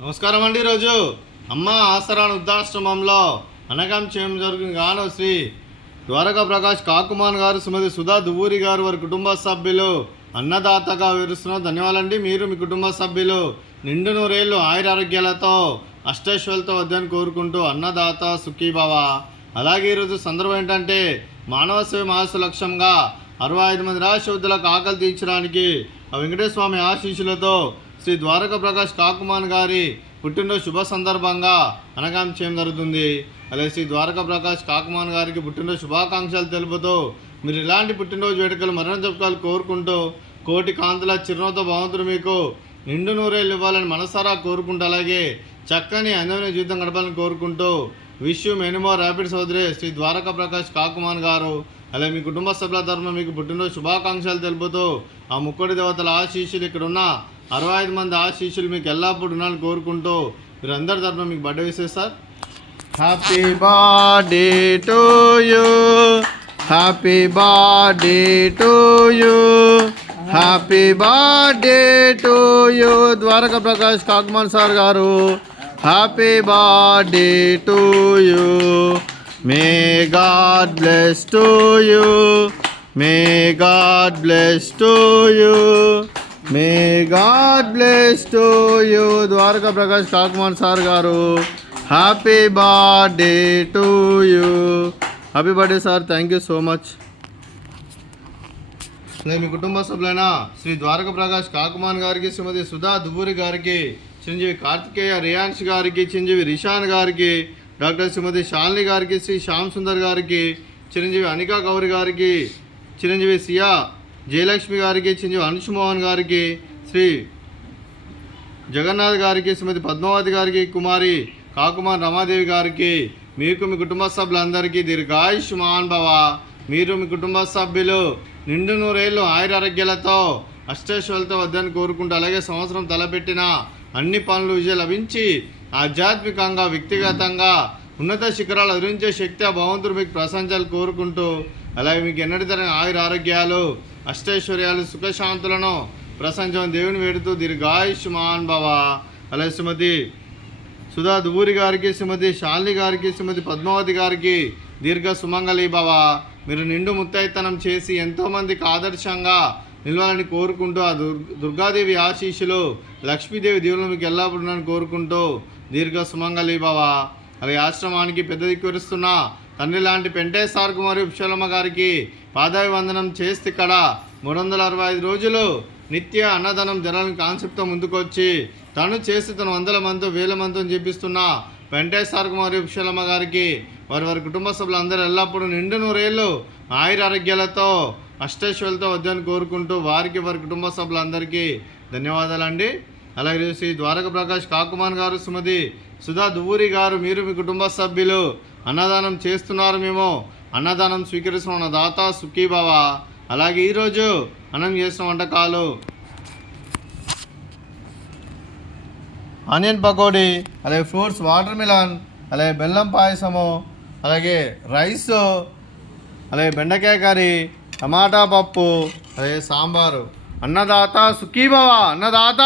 నమస్కారం అండి. ఈరోజు అమ్మ ఆసరాన్ వృద్ధాశ్రమంలో అనగం చేయడం జరిగిన గాను శ్రీ ద్వారకా ప్రకాష్ కాకుమాన్ గారు, శ్రీమతి సుధా దువ్వూరి గారు, వారి కుటుంబ సభ్యులు అన్నదాతగా వివరిస్తున్నారు. ధన్యవాదాలండి. మీరు మీ కుటుంబ సభ్యులు నిండు నూరేళ్ళు ఆయురారోగ్యాలతో అష్టైశ్వర్యాలతో వద్దని కోరుకుంటూ అన్నదాత సుఖీభవ. అలాగే ఈరోజు సందర్భం ఏంటంటే మానవ సేవ మహాసు లక్ష్యంగా 65 మంది రాష్ట్రవృద్ధులకు ఆకలి తీర్చడానికి ఆ వెంకటేశ్వర స్వామి ఆశీస్సులతో శ్రీ ద్వారకా ప్రకాష్ కాకుమాన్ గారి పుట్టినరోజు శుభ సందర్భంగా అనగాం చేయడం జరుగుతుంది. అలాగే శ్రీ ద్వారకా ప్రకాష్ కాకుమాన్ గారికి పుట్టినరోజు శుభాకాంక్షలు తెలుపుతూ మీరు ఇలాంటి పుట్టినరోజు వేడుకలు మరణ జరుపుకోవాలని కోరుకుంటూ కోటి కాంతుల చిరునవ్వుతో భగవంతుడు మీకు నిండు నూరేళ్ళు ఇవ్వాలని మనసారా కోరుకుంటూ అలాగే చక్కని అందమైన జీవితం గడపాలని కోరుకుంటూ wish you many more happy సోదరి శ్రీ ద్వారకా ప్రకాష్ కాకుమాన్ గారు. అలాగే మీ కుటుంబ సభ్యుల తరఫున మీకు పుట్టినరోజు శుభాకాంక్షలు తెలుపుతూ ఆ ముక్కోటి దేవతల ఆశీస్సులు, ఇక్కడ ఉన్న 65 మంది ఆశీస్సులు మీకు ఎల్లప్పుడూ ఉండాలని కోరుకుంటూ మీరు అందరి తరఫున మీకు birthday wishes sir. Happy birthday to you, happy birthday to you, happy birthday to you Dwaraka Prakash Kakuman sir గారు. Happy birthday to you. May God bless to you. May God bless to you. May God bless to you. Dwaraka Prakash Kakuman sir గారు. Happy birthday to you. Happy birthday sir. Thank you so much. నేను మీ కుటుంబ సభ్యులైన శ్రీ ద్వారకా ప్రకాష్ కాకుమాన్ గారికి, శ్రీమతి సుధా దువ్వూరి గారికి, చిరంజీవి కార్తికేయ రియాన్స్ గారికి, చిరంజీవి రిషాన్ గారికి, doctor శ్రీమతి శాలిని గారికి, శ్రీ శ్యామ్ సుందర్ గారికి, చిరంజీవి అనికా గౌరి గారికి, చిరంజీవి సియా జయలక్ష్మి గారికి, చిరంజీవి అనుష్ మోహన్ గారికి, శ్రీ జగన్నాథ్ గారికి, శ్రీమతి పద్మావతి గారికి, కుమారి కాకుమాన్ రమాదేవి గారికి, మీకు మీ కుటుంబ సభ్యులందరికీ దీర్ఘాయుష్మాన్ భవ. మీరు మీ కుటుంబ సభ్యులు నిండు నూరేళ్ళు ఆయురారోగ్యాలతో అష్టైశ్వర్యాలతో వద్దని కోరుకుంటూ అలాగే సంవత్సరం తలపెట్టిన అన్ని పనులు విజయం లభించి ఆధ్యాత్మికంగా వ్యక్తిగతంగా ఉన్నత శిఖరాలు అధిరించే శక్తి ఆ భగవంతుడు మీకు ప్రశంసలు కోరుకుంటూ అలాగే మీకు ఎన్నటి తరగని ఆయురారోగ్యాలు అష్టైశ్వర్యాలు సుఖశాంతులను ప్రశంసం దేవుని వేడుతూ దీర్ఘాయుష్మాన్ భవ. అలాగే శ్రీమతి సుధా దువ్వూరి గారికి, శ్రీమతి శాలిని గారికి, శ్రీమతి పద్మావతి గారికి దీర్ఘ సుమంగళి భవ. మీరు నిండు ముత్తైతనం చేసి ఎంతోమందికి ఆదర్శంగా నిలవాలని కోరుకుంటూ ఆ దుర్గాదేవి ఆశీస్సులు, లక్ష్మీదేవి దేవుళ్ళు మీకు ఎల్లప్పుడూ కోరుకుంటూ దీర్ఘ సుమంగళి భవ. అలాగే ఆశ్రమానికి పెద్ద దిక్కువరుస్తున్న తండ్రి లాంటి పెంటేశ్వర కుమారి ఉప్షలమ్మ గారికి పాదాభివందనం చేస్తే ఇక్కడ 365 రోజులు నిత్య అన్నదానం జనాలని కాన్సెప్ట్తో ముందుకొచ్చి తను చేసి తను 100 మందితో 1000 మందితో చేపిస్తున్న వెంకటేశ్వర కుమారి ఉప్షలమ్మ గారికి వారి కుటుంబ సభ్యులందరూ ఎల్లప్పుడూ నిండు నూరేళ్ళు ఆయురారోగ్యాలతో అష్టైశ్వర్యాలతో వద్దని కోరుకుంటూ వారికి వారి కుటుంబ సభ్యులందరికీ ధన్యవాదాలండి. అలాగే శ్రీ ద్వారకా ప్రకాష్ కాకుమాన్ గారు, శ్రీమతి సుధా దువ్వూరి గారు, మీరు మీ కుటుంబ సభ్యులు అన్నదానం చేస్తున్నారు. మేము అన్నదానం స్వీకరిస్తున్న దాత సుఖీభవ. అలాగే ఈరోజు అన్నం చేసిన వంటకాలు ఆనియన్ పకోడీ, అలాగే ఫ్రూట్స్ వాటర్ మిలన్, అలాగే బెల్లం పాయసము, అలాగే రైస్, అలాగే బెండకాయ కర్రీ, టమాటా పప్పు, అలాగే సాంబారు. అన్నదాత సుఖీభవ. అన్నదాత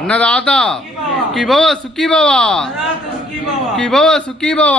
అన్నదాత సుఖీభవ సుఖీభవ సుఖీభవ సుఖీభవ.